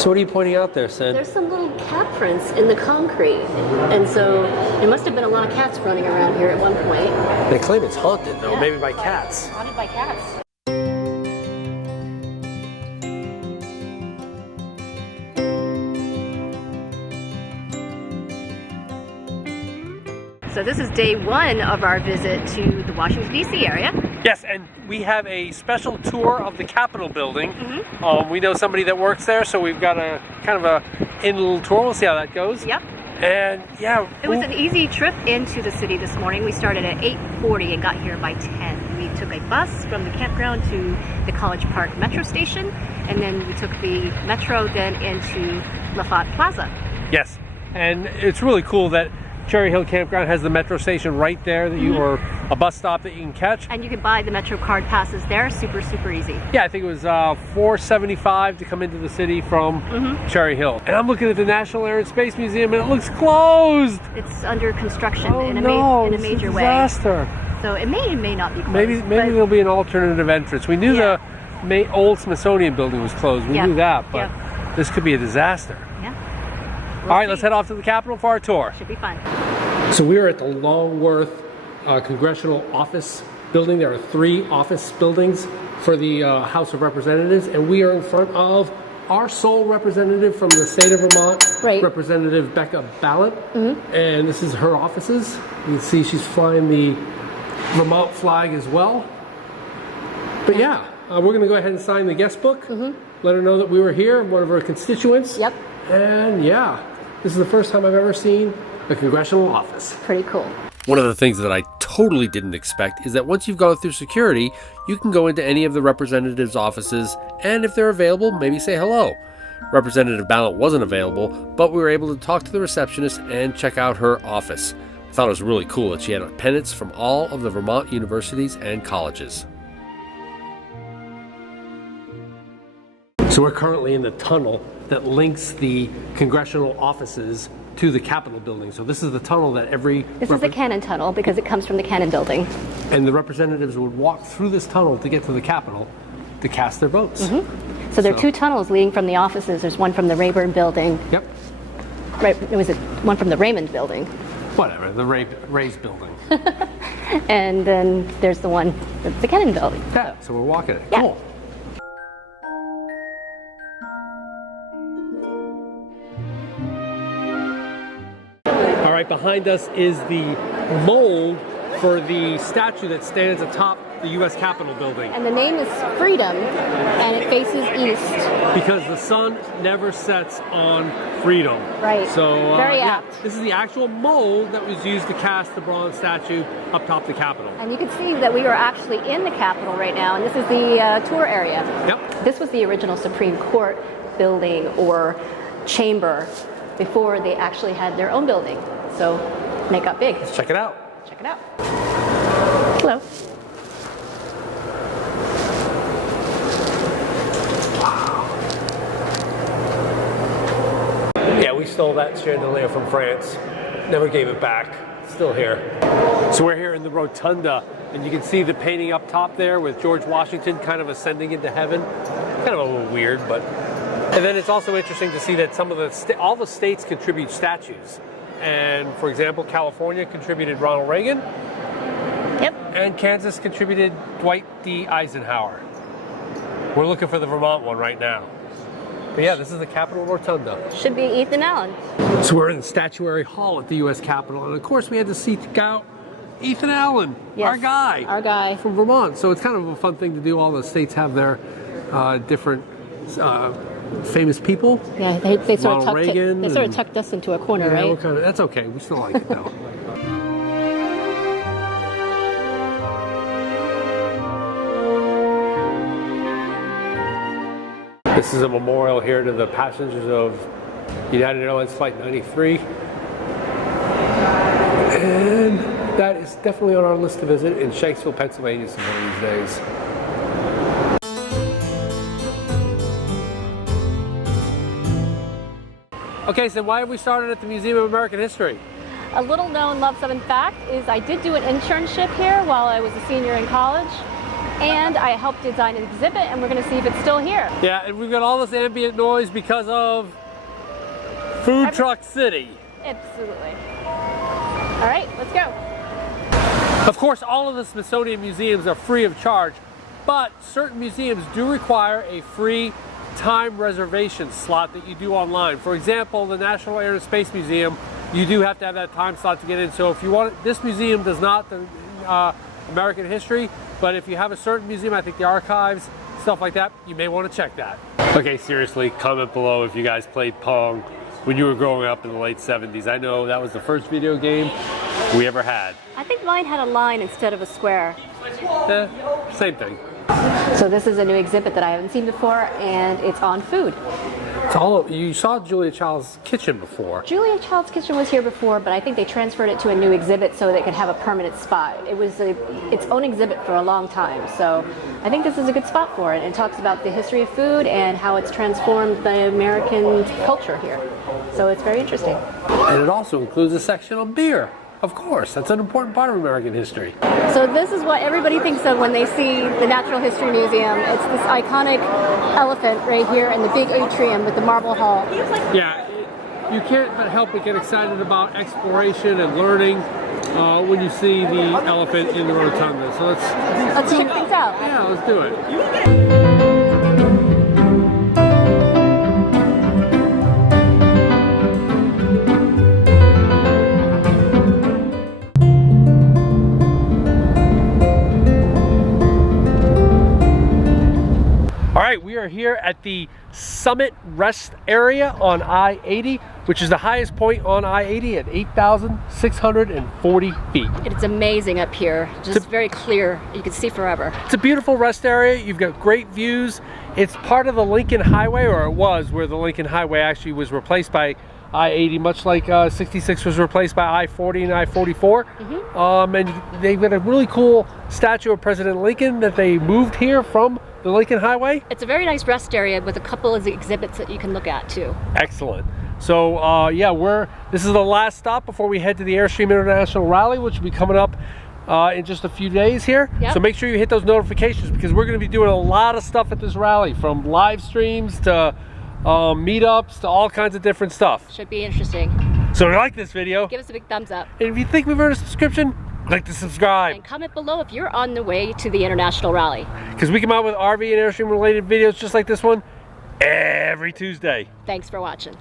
So what are you pointing out there, Sid? There's some little cat prints in the concrete, and so there must have been a lot of cats running around here at one point. They claim it's haunted, though, Yeah, maybe by cats. Haunted by cats. So this is day one of our visit to the Washington D.C. area. Yes, and we have a special tour of the Capitol building. Mm-hmm. We know somebody that works there, so we've got a kind of a in-little tour. We'll see how that goes. Yep. And yeah, it was an easy trip into the city this morning. We started at 8:40 and got here by 10. We took a bus from the campground to the College Park metro station, and then we took the metro then into Lafayette Plaza. Yes, and it's really cool that Cherry Hill Campground has the metro station right there that you or a bus stop that you can catch. And you can buy the metro card passes there, super easy. Yeah, I think it was $4.75 to come into the city from Cherry Hill. And I'm looking at the National Air and Space Museum and it looks closed. It's under construction in a major way. Disaster. So it may not be closed. Maybe there'll be an alternative entrance. We knew the old Smithsonian building was closed. We knew that, but this could be a disaster. Yeah. All right, let's head off to the Capitol for our tour. Should be fun. So we are at the Longworth Congressional Office building. There are 3 office buildings for the House of Representatives, and we are in front of our sole representative from the state of Vermont, Representative Becca Balint, and this is her offices. You can see she's flying the Vermont flag as well. But yeah, we're going to go ahead and sign the guest book, let her know that we were here, one of her constituents. Yep. And yeah, this is the first time I've ever seen the Congressional Office. Pretty cool. One of the things that I totally didn't expect is that once you've gone through security, you can go into any of the representatives' offices, and if they're available, maybe say hello. Representative Balint wasn't available, but we were able to talk to the receptionist and check out her office. I thought it was really cool that she had pennants from all of the Vermont universities and colleges. So we're currently in the tunnel that links the congressional offices to the Capitol building. So this is the tunnel that This is the Cannon Tunnel because it comes from the Cannon building. And the representatives would walk through this tunnel to get to the Capitol to cast their votes. So there are 2 tunnels leading from the offices. There's one from the Rayburn building. Yep. Right, one from the Raymond building. Whatever, the Ray's building. And then there's the one, the Cannon building. Yeah, so we're walking it. Yeah. Cool. All right, behind us is the mold for the statue that stands atop the U.S. Capitol building. And the name is Freedom, and it faces east. Because the sun never sets on freedom. Right. So very apt. This is the actual mold that was used to cast the bronze statue up top the Capitol. And you can see that we are actually in the Capitol right now, and this is the tour area. Yep. This was the original Supreme Court building or chamber before they actually had their own building. So, and it got big. Let's check it out. Check it out. Hello. Yeah, we stole that chandelier from France. Never gave it back. Still here. So we're here in the rotunda, and you can see the painting up top there with George Washington kind of ascending into heaven. Kind of a little weird, but... And then it's also interesting to see that some of all the states contribute statues. And for example, California contributed Ronald Reagan. Yep. And Kansas contributed Dwight D. Eisenhower. We're looking for the Vermont one right now. But yeah, this is the Capitol Rotunda. Should be Ethan Allen. So we're in the Statuary Hall at the U.S. Capitol, and of course we had to seek out Ethan Allen, yes, our guy from Vermont. So it's kind of a fun thing to do. All the states have their different famous people. Yeah, they sort of tucked us into a corner, yeah, right? That's okay. We still like it though. This is a memorial here to the passengers of United Airlines Flight 93. And that is definitely on our list to visit in Shanksville, Pennsylvania some of these days. Okay, so why have we started at the Museum of American History? A little known Luv Subbin fact is I did do an internship here while I was a senior in college. and I helped design an exhibit, and we're going to see if it's still here. Yeah, and we've got all this ambient noise because of Food Truck City. Absolutely. All right, let's go. Of course, all of the Smithsonian museums are free of charge, but certain museums do require a free time reservation slot that you do online. For example, the National Air and Space Museum, you do have to have that time slot to get in. So if you want, this museum does not, the American history, but if you have a certain museum, I think the archives, stuff like that, you may want to check that. Okay, seriously, comment below if you guys played Pong when you were growing up in the late 70s. I know that was the first video game we ever had. I think mine had a line instead of a square. Same thing. So this is a new exhibit that I haven't seen before, and it's on food. It's all, you saw Julia Child's kitchen before. Julia Child's kitchen was here before, but I think they transferred it to a new exhibit so they could have a permanent spot. It was its own exhibit for a long time, so I think this is a good spot for it. It talks about the history of food and how it's transformed the American culture here. So it's very interesting. And it also includes a section on beer. Of course, that's an important part of American history. So this is what everybody thinks of when they see the Natural History Museum. It's this iconic elephant right here and the big atrium with the marble hall. Yeah, you can't but help but get excited about exploration and learning when you see the elephant in the rotunda. So Let's check things out. Yeah, let's do it. We are here at the Summit Rest Area on I-80, which is the highest point on I-80 at 8,640 feet. It's amazing up here, just very clear. You can see forever. It's a beautiful rest area. You've got great views. It's part of the Lincoln Highway, or it was, where the Lincoln Highway actually was replaced by I-80, much like 66 was replaced by I-40 and I-44. And they've got a really cool statue of President Lincoln that they moved here from the Lincoln Highway. It's a very nice rest area with a couple of exhibits that you can look at too. Excellent. So yeah, this is the last stop before we head to the Airstream International Rally, which will be coming up in just a few days here. Yep. So make sure you hit those notifications because we're going to be doing a lot of stuff at this rally, from live streams to meetups to all kinds of different stuff. Should be interesting. So if you like this video, give us a big thumbs up. And if you think we've earned a subscription, click to subscribe. And comment below if you're on the way to the International Rally. Because we come out with RV and Airstream related videos just like this one every Tuesday. Thanks for watching.